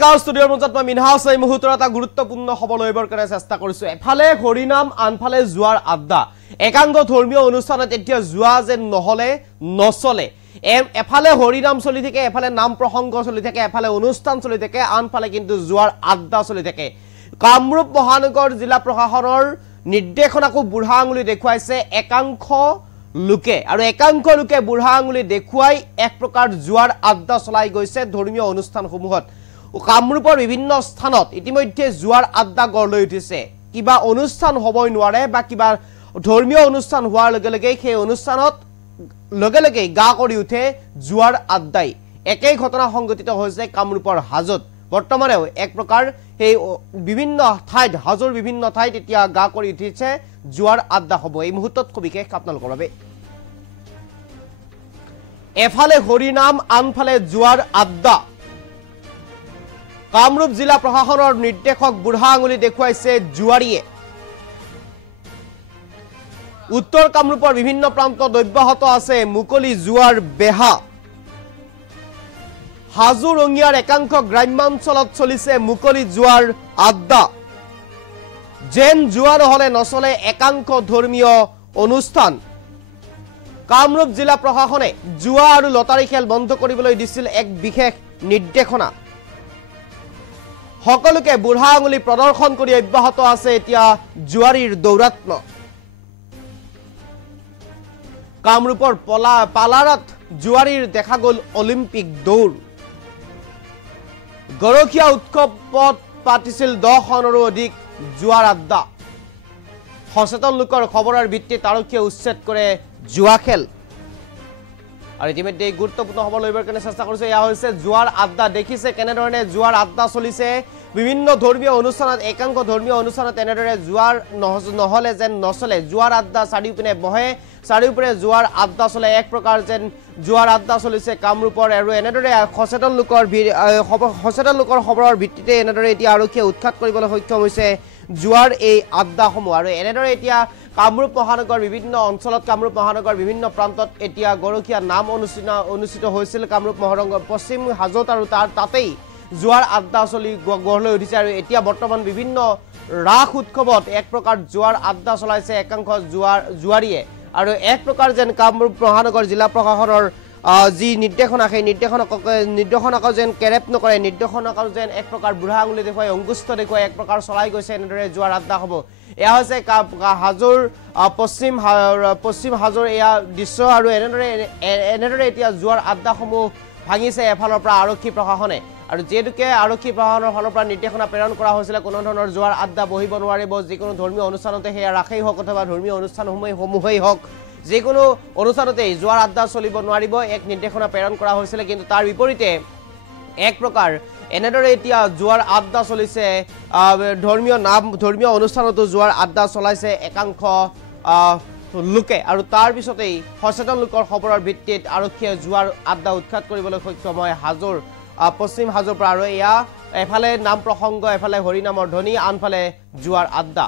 নমস্কাৰ ষ্টুডিঅ'ৰ মঞ্চত মই মিনহাছ এই মুহূৰ্তৰ এটা গুৰুত্বপূৰ্ণ খবৰ লৈবৰ কাৰণে চেষ্টা কৰিছো এফালে হৰিনাম আনফালে জুৱাৰ আড্ডা একাংগ ধৰ্মীয় অনুষ্ঠানত এতিয়া জুৱা যে নহলে নচলে এফালে হৰিনাম চলি থাকে এফালে নাম প্ৰসংগ চলি থাকে এফালে অনুষ্ঠান চলি থাকে আনফালে কিন্তু জুৱাৰ আড্ডা চলি থাকে কামৰূপ মহানগৰ জিলা প্ৰশাসনৰ নিৰ্দেশনাকো বুঢ়া আঙুলি দেখুৱাইছে একাংশ লোকে আৰু একাংশ লোকে বুঢ়া আঙুলি দেখুৱাই এক প্ৰকাৰ জুৱাৰ আড্ডা চলাই গৈছে ধৰ্মীয় অনুষ্ঠানসমূহত কামৰূপৰ বিভিন্ন স্থানত ইতিমধ্যে জুৱাৰ আড্ডা গঢ় লৈ উঠিছে কিবা অনুষ্ঠান হ'বই নোৱাৰে বা কিবা ধৰ্মীয় অনুষ্ঠান হোৱাৰ লগে লগে সেই অনুষ্ঠানত লগে লগে গা কৰি উঠে জুৱাৰ আড্ডাই একেই ঘটনা সংঘটিত হৈছে কামৰূপৰ হাজোত বৰ্তমানেও এক প্ৰকাৰ সেই বিভিন্ন ঠাইত হাজোৰ বিভিন্ন ঠাইত এতিয়া গা কৰি উঠিছে জুৱাৰ আড্ডা হ'ব এই মুহূৰ্তত বিশেষ আপোনালোকৰ বাবে এফালে হৰিনাম আনফালে জুৱাৰ আড্ডা কামৰূপ জিলা প্ৰশাসনৰ নিৰ্দেশক বুঢ়া আঙুলি দেখুৱাইছে জুৱাৰীয়ে উত্তৰ কামৰূপৰ বিভিন্ন প্ৰান্তত অব্যাহত আছে মুকলি জুৱাৰ বেহা হাজো ৰঙিয়াৰ একাংশ গ্ৰাম্যাঞ্চলত চলিছে মুকলি জুৱাৰ আড্ডা যেন জুৱা নহলে নচলে একাংশ ধৰ্মীয় অনুষ্ঠান কামৰূপ জিলা প্ৰশাসনে জুৱা আৰু লটাৰী খেল বন্ধ কৰিবলৈ দিছিল এক বিশেষ নিৰ্দেশনা সকলোকে বুঢ়া আঙুলি প্ৰদৰ্শন কৰি অব্যাহত আছে এতিয়া জুৱাৰীৰ দৌৰাত্ম কামৰূপৰ পালাৰত জুৱাৰীৰ দেখা গ'ল অলিম্পিক দৌৰ গৰখীয়া উৎসৱত পাতিছিল 10খনৰো অধিক জুৱাৰ আড্ডা সচেতন লোকৰ খবৰৰ ভিত্তিত আৰক্ষীয়ে উচ্ছেদ কৰে জুৱা খেল আৰু ইতিমধ্যে গুৰুত্বপূৰ্ণ খবৰ লৈবৰ কাৰণে চেষ্টা কৰিছে এয়া হৈছে জুৱাৰ আড্ডা দেখিছে কেনেধৰণে জুৱাৰ আড্ডা চলিছে বিভিন্ন ধৰ্মীয় অনুষ্ঠানত একাংশ ধৰ্মীয় অনুষ্ঠানত এনেদৰে জুৱাৰ নহলে যেন নচলে জুৱাৰ আড্ডা চাৰিওপিনে বহে চাৰিওপিনে জুৱাৰ আড্ডা চলে এক প্ৰকাৰ যেন জুৱাৰ আড্ডা চলিছে কামৰূপৰ আৰু এনেদৰে সচেতন লোকৰ খবৰৰ ভিত্তিতে এনেদৰে এতিয়া আৰক্ষীয়ে উৎখাত কৰিবলৈ সক্ষম হৈছে জুৱাৰ এই আড্ডাসমূহ আৰু এনেদৰে এতিয়া কামৰূপ মহানগৰ বিভিন্ন অঞ্চলত কামৰূপ মহানগৰ বিভিন্ন প্ৰান্তত এতিয়া গৰখীয়া নাম অনুষ্ঠিত হৈছিল কামৰূপ মহানগৰ পশ্চিম হাজোত আৰু তাতেই জুৱাৰ আড্ডা চলি গঢ় লৈ উঠিছে আৰু এতিয়া বৰ্তমান বিভিন্ন ৰাস উৎসৱত এক প্ৰকাৰ জুৱাৰ আড্ডা চলাইছে একাংশ জুৱাৰীয়ে আৰু এক প্ৰকাৰ যেন কামৰূপ মহানগৰ জিলা প্ৰশাসনৰ যি নিৰ্দেশনা সেই নিৰ্দেশনাক যেন কেৰেপ নকৰে নিৰ্দেশনাক যেন এক প্ৰকাৰ বুঢ়া আঙুলি দেখুৱাই অংগুষ্ঠ দেখুৱাই এক প্ৰকাৰ চলাই গৈছে এনেদৰে জুৱাৰ আড্ডা হ'ব এয়া হৈছে হাজোৰ পশ্চিম হাজোৰ এয়া দৃশ্য আৰু এনেদৰে এতিয়া জুৱাৰ আড্ডাসমূহ ভাঙিছে এফালৰ পৰা আৰক্ষী প্ৰশাসনে আৰু যেহেতুকে আৰক্ষী প্ৰশাসনৰ ফালৰ পৰা নিৰ্দেশনা প্ৰেৰণ কৰা হৈছিল কোনো ধৰণৰ জুৱাৰ আড্ডা বহিব নোৱাৰিব যিকোনো ধৰ্মীয় অনুষ্ঠানতে সেয়া ৰাসেই হওক অথবা ধৰ্মীয় অনুষ্ঠানসমূহেই হওক যিকোনো অনুষ্ঠানতে জুৱাৰ আড্ডা চলিব নোৱাৰিব এক নিৰ্দেশনা প্ৰেৰণ কৰা হৈছিল কিন্তু তাৰ বিপৰীতে এক প্ৰকাৰ এনেদৰে এতিয়া জুৱাৰ আড্ডা চলিছে ধৰ্মীয় অনুষ্ঠানতো জুৱাৰ আড্ডা চলাইছে একাংশ লোকে আৰু তাৰ পিছতেই সচেতন লোকৰ খবৰৰ ভিত্তিত আৰক্ষীয়ে জুৱাৰ আড্ডা উৎখাত কৰিবলৈ সক্ষম হয় হাজোৰ পশ্চিম হাজোৰ পৰা আৰু এয়া এফালে নাম প্ৰসংগ এফালে হৰিনামৰ ধ্বনি আনফালে জুৱাৰ আড্ডা